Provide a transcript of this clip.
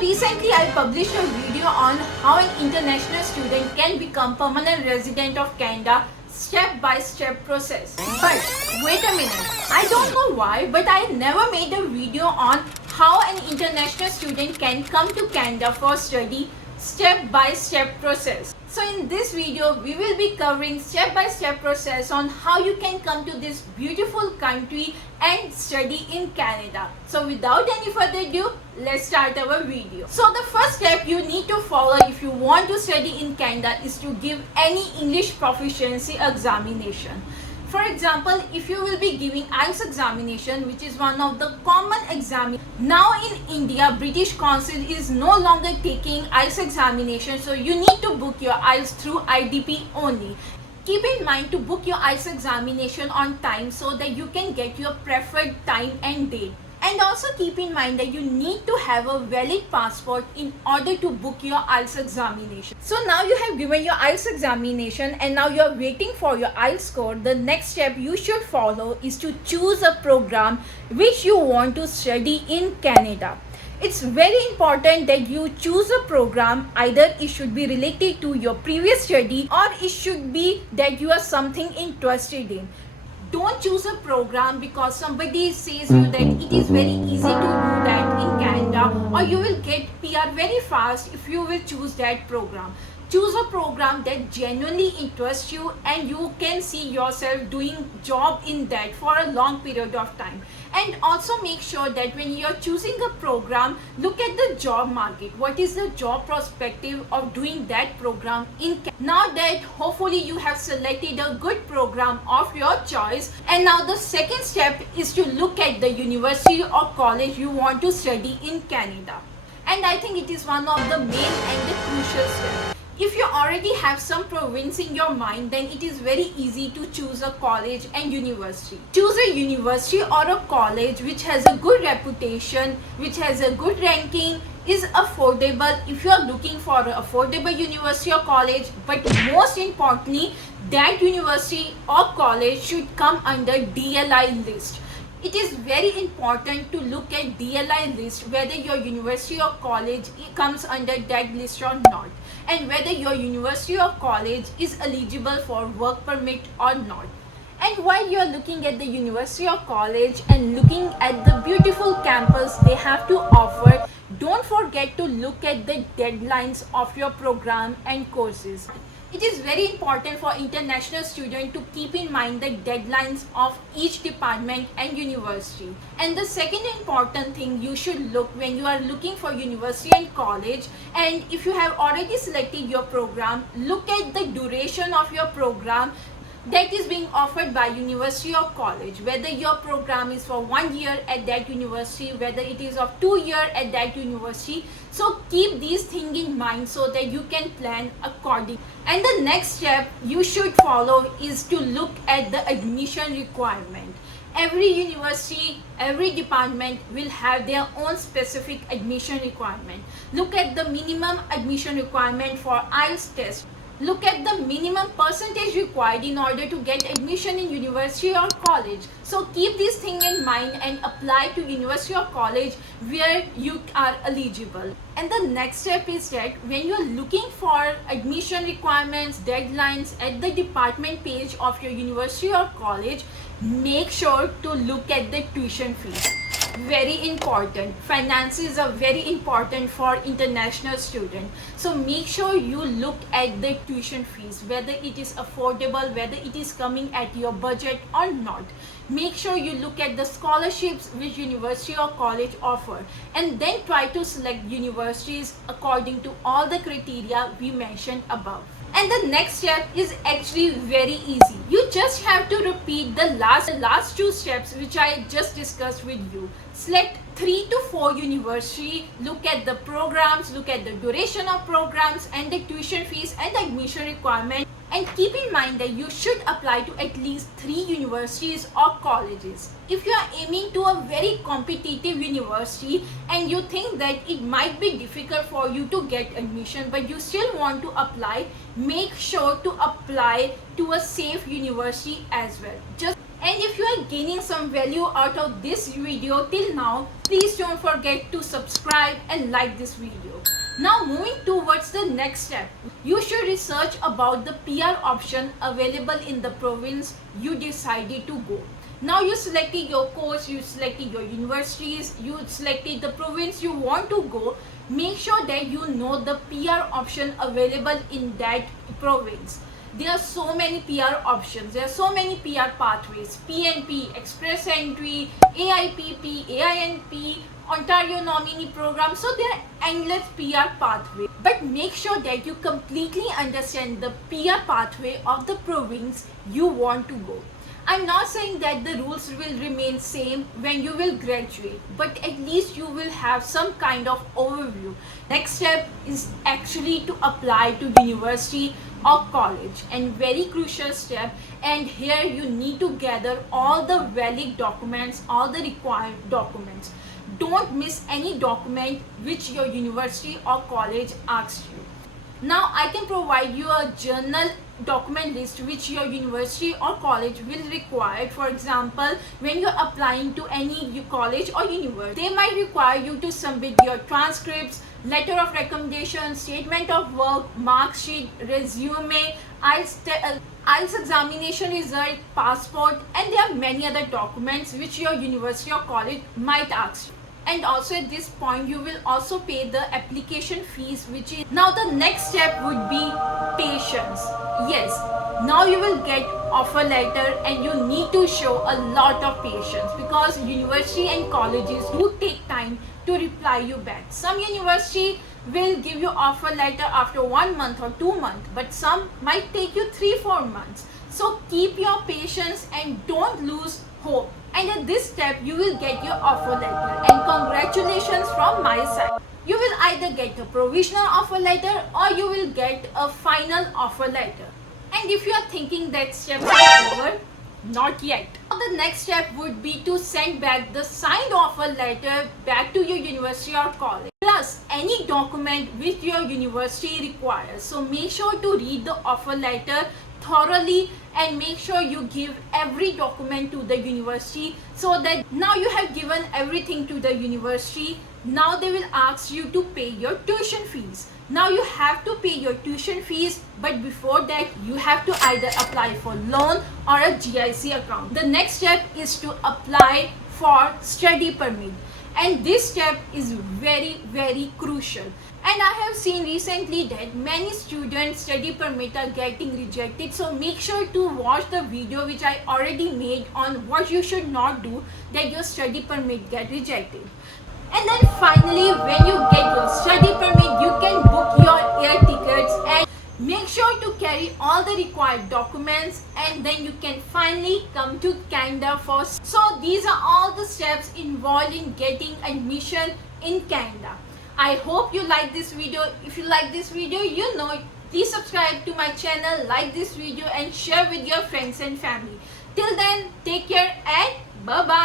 Recently I published a video on how an international student can become permanent resident of Canada step-by-step process. But wait a minute, I don't know why, but I never made a video on how an international student can come to Canada for study step-by-step process. So in this video, we will be covering step-by-step process on how you can come to this beautiful country and study in Canada. So without any further ado, let's start our video. So the first step you need to follow if you want to study in Canada is to give any English proficiency examination. For example, if you will be giving IELTS examination, which is one of the common exams. Now in India, British Council is no longer taking IELTS examination, so you need to book your IELTS through IDP only. Keep in mind to book your IELTS examination on time so that you can get your preferred time and date. And also keep in mind that you need to have a valid passport in order to book your IELTS examination. So now you have given your IELTS examination and now you are waiting for your IELTS score. The next step you should follow is to choose a program which you want to study in Canada. It's very important that you choose a program. Either it should be related to your previous study or it should be that you are something interested in. Don't choose a program because somebody says you that it is very easy to do that in Canada, or you will get PR very fast if you will choose that program. Choose a program that genuinely interests you and you can see yourself doing job in that for a long period of time. And also make sure that when you are choosing a program, look at the job market. What is the job perspective of doing that program in Canada? Now that hopefully you have selected a good program of your choice, and now the second step is to look at the university or college you want to study in Canada. And I think it is one of the main and the crucial steps. If you already have some province in your mind, then it is very easy to choose a college and university. Choose a university or a college which has a good reputation, which has a good ranking, is affordable if you are looking for an affordable university or college. But most importantly, that university or college should come under DLI list. It is very important to look at DLI list whether your university or college comes under that list or not, and whether your university or college is eligible for work permit or not. And while you are looking at the university or college and looking at the beautiful campus they have to offer, don't forget to look at the deadlines of your program and courses. It is very important for international students to keep in mind the deadlines of each department and university. And the second important thing you should look when you are looking for university and college, and if you have already selected your program, look at the duration of your program that is being offered by university or college, whether your program is for 1 year at that university, whether it is of 2 years at that university. So keep these things in mind so that you can plan accordingly. And the next step you should follow is to look at the admission requirement. Every university, every department will have their own specific admission requirement. Look at the minimum admission requirement for IELTS test. Look at the minimum percentage required in order to get admission in university or college. So keep these things in mind and apply to university or college where you are eligible. And the next step is that when you are looking for admission requirements, deadlines at the department page of your university or college, make sure to look at the tuition fees. Very important. Finances are very important for international students. So make sure you look at the tuition fees, whether it is affordable, whether it is coming at your budget or not. Make sure you look at the scholarships which university or college offer, and then try to select universities according to all the criteria we mentioned above. And the next step is actually very easy. You just have to repeat the last two steps which I just discussed with you. Select 3 to 4 universities, look at the programs, look at the duration of programs and the tuition fees and the admission requirement. And keep in mind that you should apply to at least 3 universities or colleges. If you are aiming to a very competitive university and you think that it might be difficult for you to get admission but you still want to apply, make sure to apply to a safe university as well. And if you are gaining some value out of this video till now, please don't forget to subscribe and like this video. Now moving towards the next step, you should research about the PR option available in the province you decided to go. Now you selected your course, you selected your universities, you selected the province you want to go. Make sure that you know the PR option available in that province. There are so many PR options, there are so many PR pathways: PNP, Express Entry, AIPP, AINP, Ontario Nominee Program. So there are endless PR pathways. But make sure that you completely understand the PR pathway of the province you want to go. I'm not saying that the rules will remain same when you will graduate, but at least you will have some kind of overview. Next step is actually to apply to university or college, and very crucial step, and here you need to gather all the valid documents, all the required documents. Don't miss any document which your university or college asks you. Now I can provide you a general document list which your university or college will require. For example, when you're applying to any college or university, they might require you to submit your transcripts, letter of recommendation, statement of work, mark sheet, resume, IELTS examination result, passport, and there are many other documents which your university or college might ask you. And also at this point you will also pay the application fees, which is now the next step would be patience. Yes, now you will get offer letter and you need to show a lot of patience, because university and colleges do take time to reply you back. Some university will give you offer letter after 1 month or 2 months, but some might take you 3-4 months. So keep your patience and don't lose hope. And at this step you will get your offer letter, and congratulations from my side. You will either get a provisional offer letter or you will get a final offer letter. And if you are thinking that step is over, not yet. The next step would be to send back the signed offer letter back to your university or college, plus any document which your university requires. So make sure to read the offer letter thoroughly and make sure you give every document to the university, so that now you have given everything to the university. Now they will ask you to pay your tuition fees. Now you have to pay your tuition fees, but before that you have to either apply for loan or a GIC account. The next step is to apply for study permit, and this step is very crucial. And I have seen recently that many students' study permit are getting rejected. So make sure to watch the video which I already made on what you should not do that your study permit get rejected. And then finally, when you get your study permit, you can book your air tickets and make sure to carry all the required documents, and then you can finally come to Canada first. So these are all the steps involved in getting admission in Canada. I hope you like this video. If you like this video, you know, please subscribe to my channel, like this video and share with your friends and family. Till then, take care and bye-bye.